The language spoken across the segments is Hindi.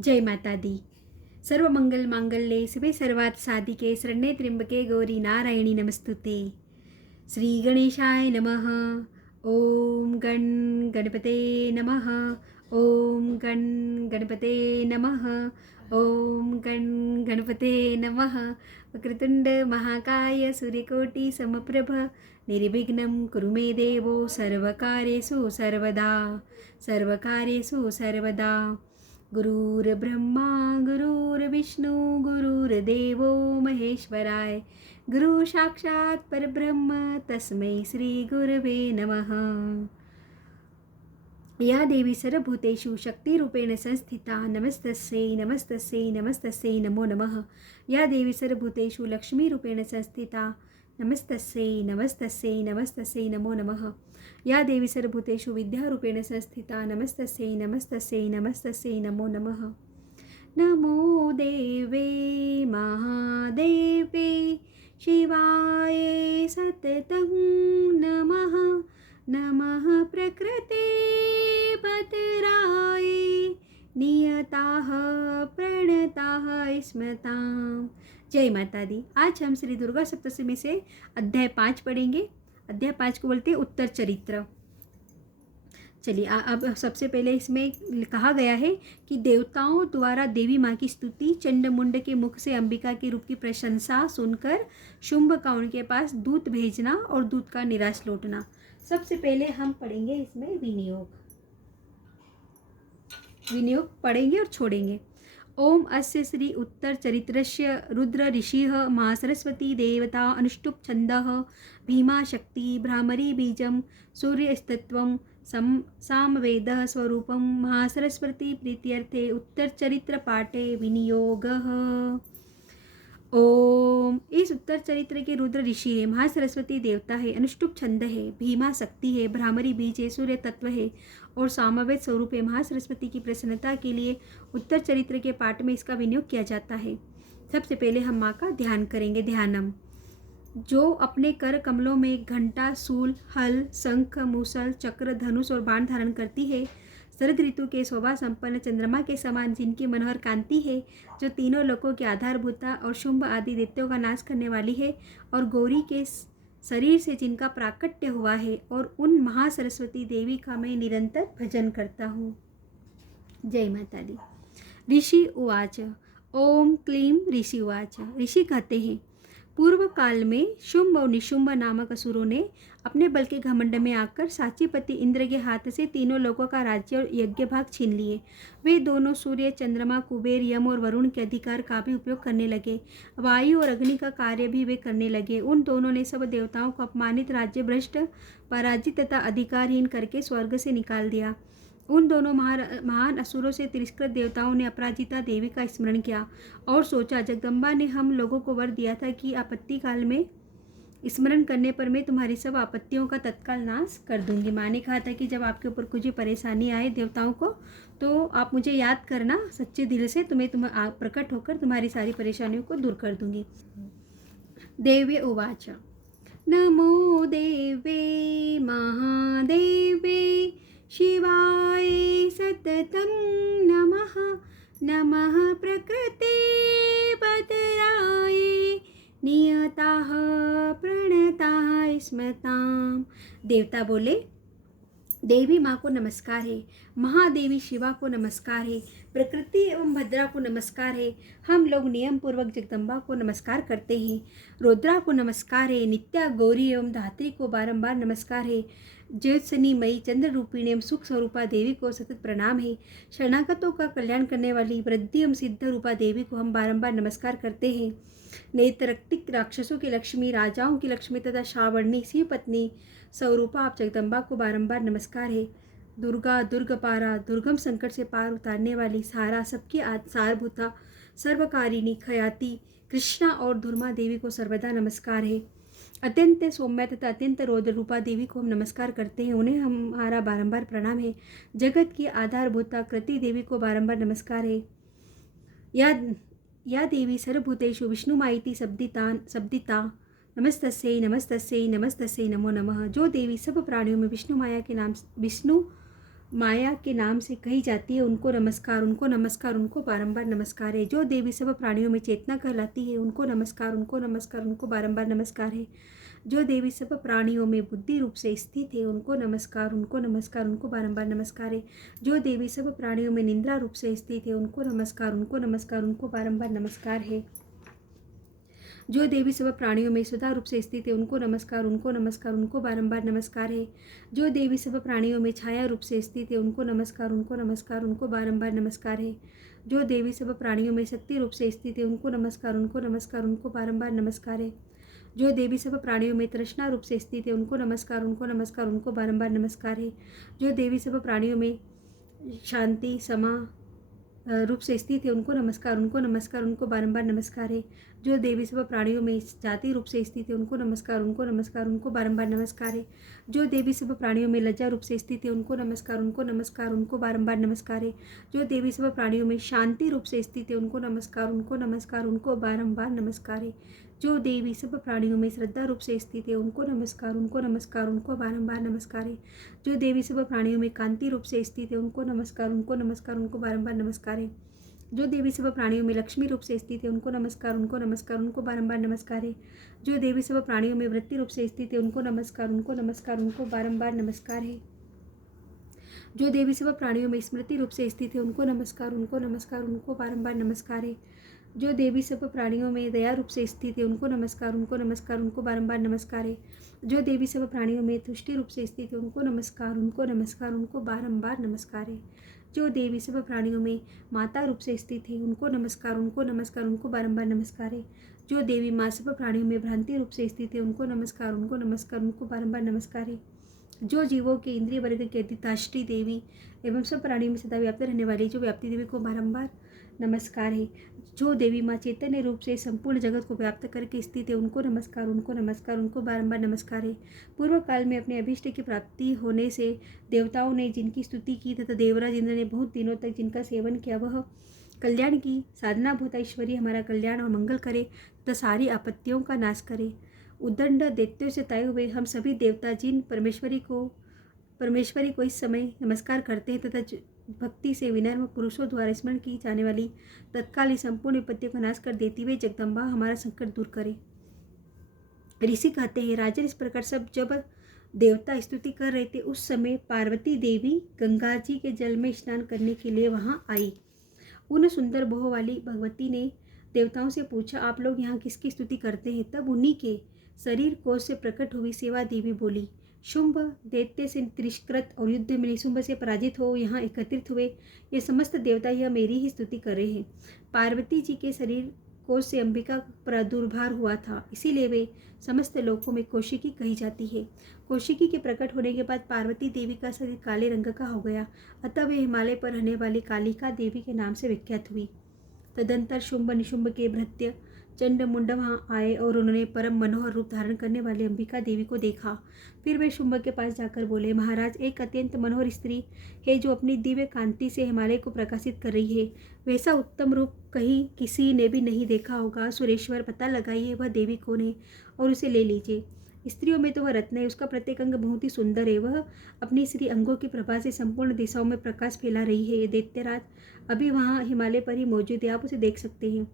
जय माता दी। सर्व मंगल मांगल्ये शिवे सर्वार्थ साधिके शरण्ये त्र्यंबके गौरी नारायणी नमस्तुते। श्री गणेशाय नमः। ओम गण गणपते नमः। ओम गण गणपते नमः। ओम गण गणपते नमः। वक्रतुंड महाकाय सूर्यकोटि समप्रभ निर्विघ्नं कुरु मे देवो सर्वकार्येषु सर्वदा सर्वकार्येषु सर्वदा। गुरुर्ब्रह्मा गुरुर्विष्णू गुरुर्देवो महेश्वराय गुरु साक्षात् परब्रह्म तस्मै श्री गुरवे नमः। या देवी सर्वभूतेषु शक्तिरूपेण संस्थिता नमस्तस्यै नमस्तस्यै नमस्तस्यै नमो नमः। या देवी सर्वभूतेषु लक्ष्मीरूपेण संस्थिता नमस्तस्यै नमस्तस्यै नमस्तस्यै नमो नमः। या देवी सर्वभूतेषु विद्यारूपेण संस्थिता नमस्तस्यै नमस्तस्यै नमस्तस्यै नमो नमः। नमो देवे महादेवे शिवाय सततं नमः। नमः प्रकृते भद्राय नियताः प्रणताः स्मताम्। जय माता दी। आज हम श्री दुर्गा सप्तशती से अध्याय 5 पढ़ेंगे। अध्याय 5 को बोलते हैं उत्तर चरित्र। चलिए अब सबसे पहले इसमें कहा गया है कि देवताओं द्वारा देवी माँ की स्तुति, चंडमुंड के मुख से अंबिका के रूप की प्रशंसा सुनकर शुंभ का उनके पास दूत भेजना और दूत का निराश लौटना। सबसे पहले हम पढ़ेंगे इसमें विनियोग पढ़ेंगे और छोड़ेंगे। ओम अस्य श्री उत्तर चरित्रस्य रुद्र ऋषिः महासरस्वती देवता अनुष्टुप छंदः भीमा शक्ति भ्रामरी बीजम सूर्यस्तत्वं सामवेदः स्वरूपं महासरस्वती प्रीत्यर्थे उत्तर चरित्र पाठे विनियोगः। ओम। इस उत्तर चरित्र के रुद्र ऋषि है, महासरस्वती देवता है, अनुष्टुप छंद है, भीमा शक्ति है, भ्रामरी बीज है, सूर्य तत्व है और सामवेद स्वरूप है। महासरस्वती की प्रसन्नता के लिए उत्तर चरित्र के पाठ में इसका विनियोग किया जाता है। सबसे पहले हम माँ का ध्यान करेंगे। ध्यानम। जो अपने कर कमलों में घंटा, शूल, हल, शंख, मूसल, चक्र, धनुष और बाण धारण करती है, शरद ऋतु के शोभा संपन्न चंद्रमा के समान जिनकी मनोहर कांति है, जो तीनों लोकों की आधारभूता और शुंभ आदि दैत्यों का नाश करने वाली है, और गौरी के शरीर से जिनका प्राकट्य हुआ है, और उन महासरस्वती देवी का मैं निरंतर भजन करता हूँ। जय माता दी। ऋषि उवाच। ओम क्लीं ऋषि उवाच। ऋषि कहते हैं, पूर्व काल में शुंभ और निशुंभ नामक असुरों ने अपने बल के घमंड में आकर साचीपति इंद्र के हाथ से तीनों लोगों का राज्य और यज्ञ भाग छीन लिए। वे दोनों सूर्य, चंद्रमा, कुबेर, यम और वरुण के अधिकार का भी उपयोग करने लगे। वायु और अग्नि का कार्य भी वे करने लगे। उन दोनों ने सब देवताओं को अपमानित, राज्य भ्रष्ट, पराजित तथा अधिकारहीन करके स्वर्ग से निकाल दिया। उन दोनों महान असुरों से तिरस्कृत देवताओं ने अपराजिता देवी का स्मरण किया और सोचा, जगदम्बा ने हम लोगों को वर दिया था कि आपत्ति काल में स्मरण करने पर मैं तुम्हारी सब आपत्तियों का तत्काल नाश कर दूंगी। माँ ने कहा था कि जब आपके ऊपर कुछ भी परेशानी आए देवताओं को, तो आप मुझे याद करना सच्चे दिल से, तो मैं तुम्हें प्रकट होकर तुम्हारी सारी परेशानियों को दूर कर दूंगी। देव्य उवाच। नमो देवे महादेवे शिवाय सततं नमः। नमः प्रकृते भद्राय नियताः प्रणताः स्मताम्। देवता बोले, देवी माँ को नमस्कार है, महादेवी शिवा को नमस्कार है, प्रकृति एवं भद्रा को नमस्कार है। हम लोग नियम पूर्वक जगदम्बा को नमस्कार करते हैं। रुद्रा को नमस्कार है, नित्या, गौरी एवं धात्री को बारंबार नमस्कार है। ज्योत्सनी मई चंद्र रूपिणी एवं सुख स्वरूपा देवी को सतत प्रणाम है। शरणागतों का कल्याण करने वाली वृद्धि एवं सिद्ध रूपा देवी को हम बारंबार नमस्कार करते हैं। नेत्रक्तिक राक्षसों की लक्ष्मी, राजाओं की लक्ष्मी तथा श्रावणी शिव पत्नी स्वरूपा आप जगदम्बा को बारंबार नमस्कार है। दुर्गा, दुर्गपारा, दुर्गम संकट से पार उतारने वाली, सारा सबकी सारभूता, सर्वकारिणी, खयाती, कृष्णा और धुर्मा देवी को सर्वदा नमस्कार है। अत्यंत सौम्य तथा अत्यंत रौद्र रूपा देवी को हम नमस्कार करते हैं, उन्हें हमारा बारंबार प्रणाम है। जगत की आधारभूता कृति देवी को बारंबार नमस्कार है। या देवी सर्वभूतेषु विष्णुमाइति शब्दिता नमस्तस्यै नमस्तस्यै नमस्तस्यै नमो नमः। जो देवी सब प्राणियों में विष्णु माया के नाम विष्णु माया के नाम से कही जाती है, उनको नमस्कार, उनको नमस्कार, उनको बारंबार नमस्कार है। जो देवी सब प्राणियों में चेतना कहलाती है, उनको नमस्कार, उनको नमस्कार, उनको बारंबार नमस्कार है। जो देवी सब प्राणियों में बुद्धि रूप से स्थित है, उनको नमस्कार, उनको नमस्कार, उनको बारंबार नमस्कार है। जो देवी सब प्राणियों में निंद्रा रूप से स्थित है, उनको नमस्कार, उनको नमस्कार, उनको बारंबार नमस्कार है। जो देवी सब प्राणियों में सुधा रूप से स्थित है, उनको नमस्कार, उनको नमस्कार, उनको बारंबार नमस्कार है। जो देवी सब प्राणियों में छाया रूप से स्थित है, उनको नमस्कार, उनको नमस्कार, उनको बारंबार नमस्कार है। जो देवी सब प्राणियों में शक्ति रूप से स्थित है, उनको नमस्कार, उनको नमस्कार, उनको बारंबार नमस्कार है। जो देवी सब प्राणियों में तृष्णा रूप से स्थित है, उनको नमस्कार, उनको नमस्कार, उनको बारंबार नमस्कार है। जो देवी सब प्राणियों में शांति समा रूप से स्थित है, उनको नमस्कार, उनको नमस्कार, उनको बारंबार नमस्कार है। जो देवी सब प्राणियों में जाति रूप से स्थित है, उनको नमस्कार, उनको नमस्कार, उनको बारंबार नमस्कार है। जो देवी सब प्राणियों में लज्जा रूप से स्थित है, उनको नमस्कार, उनको नमस्कार, उनको बारंबार नमस्कार है। जो देवी सब प्राणियों में शांति रूप से स्थित है, उनको नमस्कार, उनको नमस्कार, उनको बारंबार नमस्कार है। जो देवी सब प्राणियों में श्रद्धा रूप से स्थित है, उनको नमस्कार, उनको नमस्कार, उनको बारंबार नमस्कार है। जो देवी सब प्राणियों में कांति रूप से स्थित है, उनको नमस्कार, उनको नमस्कार, उनको बारंबार नमस्कार है। जो देवी सब प्राणियों में लक्ष्मी रूप से स्थित है, उनको नमस्कार, उनको नमस्कार, उनको बारंबार नमस्कार है। जो देवी सब प्राणियों में वृत्ति रूप से स्थित है, उनको नमस्कार, उनको नमस्कार, उनको बारंबार नमस्कार है। जो देवी सब प्राणियों में स्मृति रूप से स्थित है, उनको नमस्कार, उनको नमस्कार, उनको बारंबार नमस्कार है। जो देवी सब प्राणियों में दया रूप से स्थित है, उनको नमस्कार, उनको नमस्कार, उनको बारंबार नमस्कार है। जो देवी सब प्राणियों में तुष्टि रूप से स्थित है, उनको नमस्कार, उनको नमस्कार, उनको बारंबार नमस्कार है। जो देवी सब प्राणियों में माता रूप से स्थित है, उनको नमस्कार, उनको नमस्कार, उनको बारंबार नमस्कार है। जो देवी माँ सब प्राणियों में भ्रांति रूप से स्थित है, उनको नमस्कार, उनको नमस्कार, उनको बारंबार नमस्कार है। जो जीवों के इंद्रिय वर्ग की अधिष्ठात्री देवी एवं सब प्राणियों में सदा व्याप्त रहने वाली जो व्याप्ति देवी को बारंबार नमस्कार है। जो देवी माँ चैतन्य रूप से संपूर्ण जगत को व्याप्त करके स्थित है, उनको नमस्कार, उनको नमस्कार, उनको बारंबार नमस्कार है। पूर्व काल में अपने अभीष्ट की प्राप्ति होने से देवताओं ने जिनकी स्तुति की तथा देवराज इंद्र ने बहुत दिनों तक जिनका सेवन किया, वह कल्याण की साधना भूत ऐश्वर्य हमारा कल्याण और मंगल करे तथा सारी आपत्तियों का नाश करे। उद्दंड दैत्यों से तय हुए हम सभी देवता जिन परमेश्वरी को इस समय नमस्कार करते हैं तथा भक्ति से विनम्र पुरुषों द्वारा स्मरण की जाने वाली तत्काल इस संपूर्ण विपत्तियों का नाश कर देती हुई जगदम्बा हमारा संकट दूर करे। ऋषि कहते हैं, राजन इस प्रकार सब जब देवता स्तुति कर रहे थे, उस समय पार्वती देवी गंगा जी के जल में स्नान करने के लिए वहां आई। उन सुंदर बोह वाली भगवती ने देवताओं से पूछा, आप लोग यहाँ किसकी स्तुति करते हैं? तब उन्हीं के शरीर कोश से प्रकट हुई सेवा देवी बोली, शुंभ दैत्य से तिरस्कृत और युद्ध में निशुंभ से पराजित हो यहाँ एकत्रित हुए ये समस्त देवता यह मेरी ही स्तुति कर रहे हैं। पार्वती जी के शरीर कोश से अंबिका प्रादुर्भाव हुआ था, इसीलिए वे समस्त लोकों में कौशिकी कही जाती है। कौशिकी के प्रकट होने के बाद पार्वती देवी का शरीर काले रंग का हो गया, अतः वे हिमालय पर रहने वाली कालिका देवी के नाम से विख्यात हुई। तदंतर शुंभ निशुंभ के भृत्य चंड मुंड वहाँ आए और उन्होंने परम मनोहर रूप धारण करने वाली अंबिका देवी को देखा। फिर वे शुंभ के पास जाकर बोले, महाराज, एक अत्यंत मनोहर स्त्री है जो अपनी दिव्य कांति से हिमालय को प्रकाशित कर रही है। वैसा उत्तम रूप कहीं किसी ने भी नहीं देखा होगा। सुरेश्वर, पता लगाइए वह देवी कौन है और उसे ले लीजिए। स्त्रियों में तो वह रत्न है, उसका प्रत्येक अंग बहुत ही सुंदर है। वह अपनी श्री अंगों की प्रभा से संपूर्ण दिशाओं में प्रकाश फैला रही है। ये दैत्यराज अभी वहाँ हिमालय पर ही मौजूद है, आप उसे देख सकते हैं।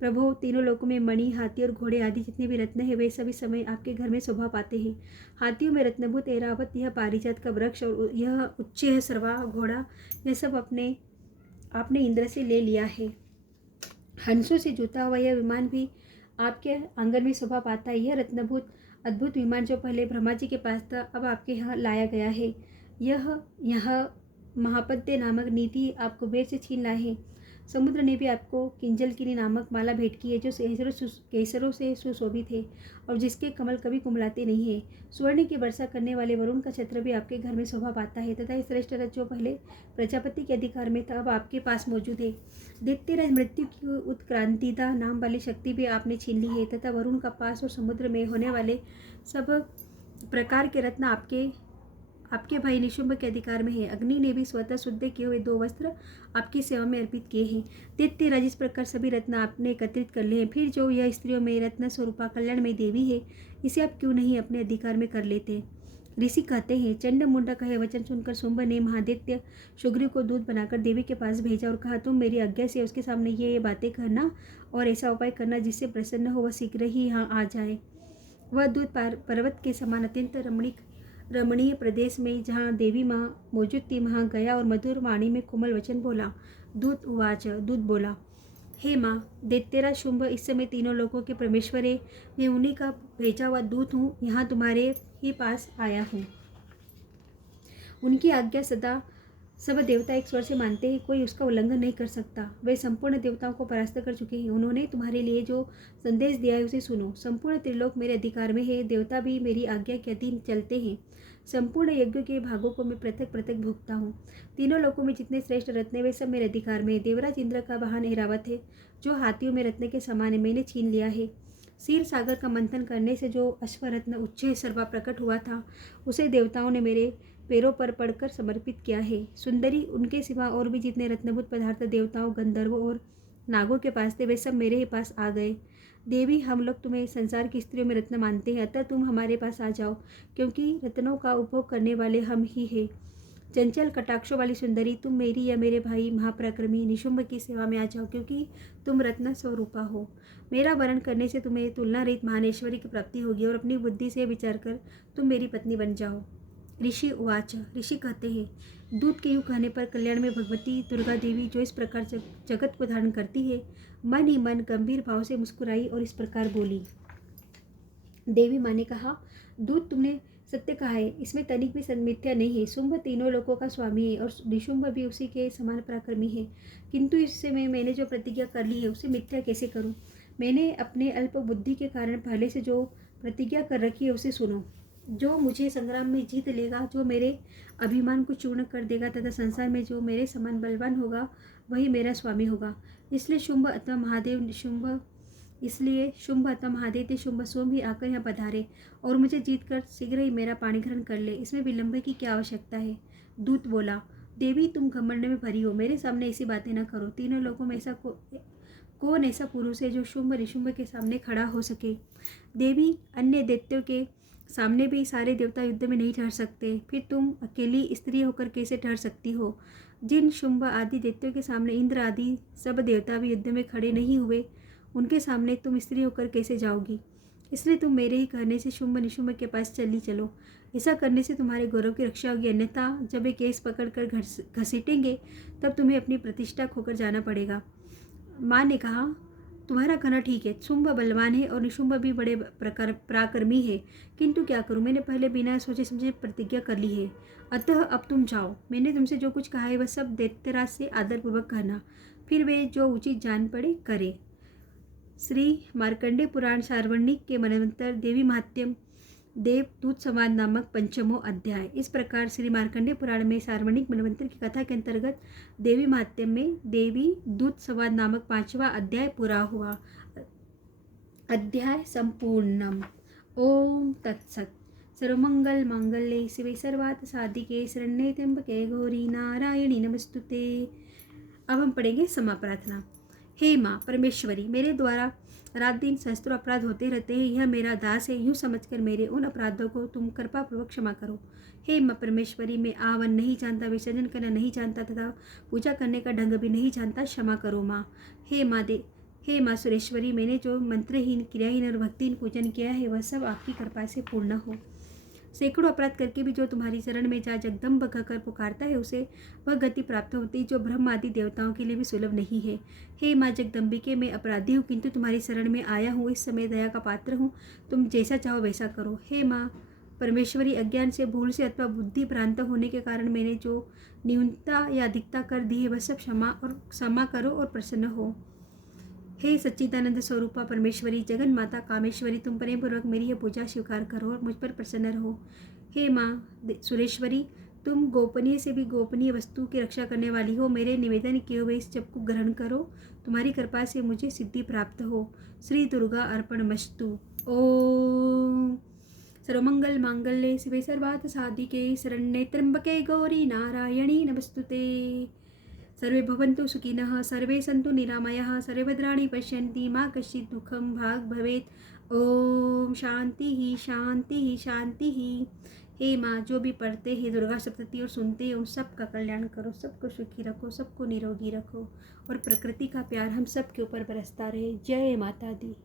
प्रभु, तीनों लोकों में मणि, हाथी और घोड़े आदि जितने भी रत्न हैं वे सभी समय आपके घर में शोभा पाते हैं। हाथियों में रत्नभूत ऐरावत, यह पारिजात का वृक्ष और यह उच्च सर्वा घोड़ा, यह सब आपने इंद्र से ले लिया है। हंसों से जुता हुआ यह विमान भी आपके आंगन में शोभा पाता है। यह रत्नभूत अद्भुत विमान जो पहले ब्रह्मा जी के पास था, अब आपके यहाँ लाया गया है। यह महापद्य नामक नीति आप कुबेर से छीन लाए हैं। समुद्र ने भी आपको किंजलकिनी नामक माला भेंट की है जो केसरों से सुशोभित है और जिसके कमल कभी कुमलाते नहीं है। स्वर्ण की वर्षा करने वाले वरुण का छत्र भी आपके घर में शोभा पाता है तथा इस श्रेष्ठ रथ जो पहले प्रजापति के अधिकार में था, अब आपके पास मौजूद है। दैत्यराज मृत्यु की उत्क्रांतिदा नाम वाली शक्ति भी आपने छीन ली है तथा वरुण का पास और समुद्र में होने वाले सब प्रकार के रत्न आपके भाई निशुंभ के अधिकार में है। अग्नि ने भी स्वतः शुद्ध किए हुए 2 वस्त्र आपकी सेवा में अर्पित किए हैं। दैत्यराज, इस प्रकार सभी रत्न आपने एकत्रित कर लिए हैं। फिर जो यह स्त्रियों में रत्न स्वरूपा कल्याण में देवी है, इसे आप क्यों नहीं अपने अधिकार में कर लेते? ऋषि कहते हैं, चंड मुंडा का यह वचन सुनकर शुंभ ने महादित्य सुग्रीव को दूत बनाकर देवी के पास भेजा और कहा, तुम मेरी आज्ञा से उसके सामने ये बातें करना और ऐसा उपाय करना जिससे प्रसन्न हो, वह शीघ्र ही यहाँ आ जाए। वह दूत पर्वत के समान अत्यंत रमणीय प्रदेश में जहाँ देवी माँ मौजूद थी वहाँ गया और मधुर वाणी में कोमल वचन बोला। दूत बोला, हे माँ, दैत्यराज शुंभ इस समय तीनों लोगों के परमेश्वर है। मैं उन्हीं का भेजा हुआ दूत हूँ, यहाँ तुम्हारे ही पास आया हूँ। उनकी आज्ञा सदा सब देवता एक स्वर से मानते हैं, कोई उसका उल्लंघन नहीं कर सकता। वे संपूर्ण देवताओं को परास्त कर चुके हैं। उन्होंने तुम्हारे लिए जो संदेश दिया है उसे सुनो। संपूर्ण त्रिलोक मेरे अधिकार में है, देवता भी मेरी आज्ञा के अधीन चलते हैं। संपूर्ण यज्ञों के भागों को मैं पृथक पृथक भोगता हूँ। तीनों लोकों में जितने श्रेष्ठ रत्न हैं वे सब मेरे अधिकार में है। देवराज इंद्र का वाहन ऐरावत है, जो हाथियों में रत्न के समान है, मैंने छीन लिया है। क्षीर सागर का मंथन करने से जो अश्वरत्न उच्च सर्वा प्रकट हुआ था, उसे देवताओं ने मेरे पैरों पर पड़कर समर्पित किया है। सुंदरी, उनके सिवा और भी जितने रत्नभूत पदार्थ देवताओं, गंधर्वों और नागों के पास थे, वे सब मेरे ही पास आ गए। देवी, हम लोग तुम्हें संसार की स्त्रियों में रत्न मानते हैं, अतः तुम हमारे पास आ जाओ, क्योंकि रत्नों का उपभोग करने वाले हम ही हैं। चंचल कटाक्षों वाली सुंदरी, तुम मेरी या मेरे भाई महापराक्रमी निशुंभ की सेवा में आ जाओ, क्योंकि तुम रत्न स्वरूपा हो। मेरा वर्ण करने से तुम्हें तुलना रहित महानेश्वरी की प्राप्ति होगी और अपनी बुद्धि से विचार कर तुम मेरी पत्नी बन जाओ। ऋषि उवाच, ऋषि कहते हैं, दूत के यूँ कहने पर कल्याण में भगवती दुर्गा देवी, जो इस प्रकार जगत को धारण करती है, मन ही मन गंभीर भाव से मुस्कुराई और इस प्रकार बोली। देवी माँ ने कहा, दूत, तुमने सत्य कहा है, इसमें तनिक भी मिथ्या नहीं है। शुंभ तीनों लोकों का स्वामी है और निशुंभ भी उसी के समान पराक्रमी है, किंतु इससे मैंने जो प्रतिज्ञा कर ली है उसे मिथ्या कैसे करूं? मैंने अपने अल्प बुद्धि के कारण पहले से जो प्रतिज्ञा कर रखी है उसे सुनो। जो मुझे संग्राम में जीत लेगा, जो मेरे अभिमान को चूर्ण कर देगा तथा संसार में जो मेरे समान बलवान होगा, वही मेरा स्वामी होगा। इसलिए शुंभ अथवा महादेव शुंभ स्वयं भी आकर यहाँ पधारे और मुझे जीत कर शीघ्र ही मेरा पाणी ग्रहण कर ले। इसमें विलंब की क्या आवश्यकता है? दूत बोला, देवी, तुम घमंड में भरी हो, मेरे सामने ऐसी बातें न करो। तीनों लोगों में ऐसा कौन ऐसा पुरुष है जो शुंभ ऋषुंभ के सामने खड़ा हो सके? देवी, अन्य दैत्यों के सामने भी सारे देवता युद्ध में नहीं ठहर सकते, फिर तुम अकेली स्त्री होकर कैसे ठहर सकती हो? जिन शुंभ आदि दैत्यों के सामने इंद्र आदि सब देवता भी युद्ध में खड़े नहीं हुए, उनके सामने तुम स्त्री होकर कैसे जाओगी? इसलिए तुम मेरे ही कहने से शुंभ निशुंभ के पास चलो। ऐसा करने से तुम्हारे गौरव की रक्षा होगी, अन्यथा जब वे केस पकड़कर घसीटेंगे तब तुम्हें अपनी प्रतिष्ठा खोकर जाना पड़ेगा। माँ ने कहा, तुम्हारा कहना ठीक है, शुंभ बलवान है और निशुंभ भी बड़े पराक्रमी है, किंतु क्या करूं, मैंने पहले बिना सोचे समझे प्रतिज्ञा कर ली है। अतः अब तुम जाओ। मैंने तुमसे जो कुछ कहा है वह सब दैत्यराज से आदरपूर्वक कहना, फिर वे जो उचित जान पड़े करे। श्री मार्कंडेय पुराण सार्वणिक के मनवंतर देवी महात्म्य देवदूत संवाद नामक 5वां अध्याय। इस प्रकार श्री मार्कंडेय पुराण में सार्वणिक मनवंतर की कथा के अंतर्गत देवी महात्म्य में देवी दूत संवाद नामक 5वां अध्याय पूरा हुआ। अध्याय संपूर्णम। ओम तत्सत। सर्वमंगल मांगल्ये शिवे सर्वार्थ साधिके शरण्ये त्र्यंबके गौरी नारायणी नमस्तुते। अब हम पढ़ेंगे क्षमा प्रार्थना। हे माँ परमेश्वरी, मेरे द्वारा रात दिन सहस्त्रों अपराध होते रहते हैं, यह मेरा दास है, यूँ समझकर मेरे उन अपराधों को तुम कृपापूर्वक क्षमा करो। हे माँ परमेश्वरी, मैं आवन नहीं जानता, विसर्जन करना नहीं जानता तथा पूजा करने का ढंग भी नहीं जानता, क्षमा करो माँ। हे माँ सुरेश्वरी, मैंने जो मंत्रहीन, क्रियाहीन और भक्तिहीन पूजन किया है वह सब आपकी कृपा से पूर्ण हो। सैकड़ों अपराध करके भी जो तुम्हारी शरण में जा जगदम्ब कहकर पुकारता है उसे वह गति प्राप्त होती जो ब्रह्म आदि देवताओं के लिए भी सुलभ नहीं है। हे माँ जगदम्बिके, मैं अपराधी हूँ, किंतु तुम्हारी शरण में आया हूँ, इस समय दया का पात्र हूँ, तुम जैसा चाहो वैसा करो। हे माँ परमेश्वरी, अज्ञान से, भूल से अथवा बुद्धि भ्रांत होने के कारण मैंने जो न्यूनता या अधिकता कर दी है वह सब क्षमा करो और प्रसन्न हो। हे सच्चिदानंद स्वरूपा परमेश्वरी, जगन माता कामेश्वरी, तुम प्रेमपूर्वक मेरी यह पूजा स्वीकार करो और मुझ पर प्रसन्न रहो। हे माँ सुरेश्वरी, तुम गोपनीय से भी गोपनीय वस्तु की रक्षा करने वाली हो, मेरे निवेदन किए हुए इस जप को ग्रहण करो, तुम्हारी कृपा से मुझे सिद्धि प्राप्त हो। श्री दुर्गा अर्पणमस्तु। ओम। सर्वमंगल मांगल्ये शिवे सर्वार्थ साधिके शरण्ये त्र्यंबके गौरी नारायणी नमस्तुते। सर्वे भवन्तु सुखिनः, सर्वे सन्तु निरामयाः, सर्वे भद्राणि पश्यन्ति, मा कश्चित् दुःखं भाग् भवेत्। ओम शांति ही शांति ही शांति ही। हे माँ, जो भी पढ़ते हैं दुर्गा सप्तशती और सुनते हैं उन सब का कल्याण करो, सबको सुखी रखो, सबको निरोगी रखो और प्रकृति का प्यार हम सब के ऊपर बरसता रहे। जय माता दी।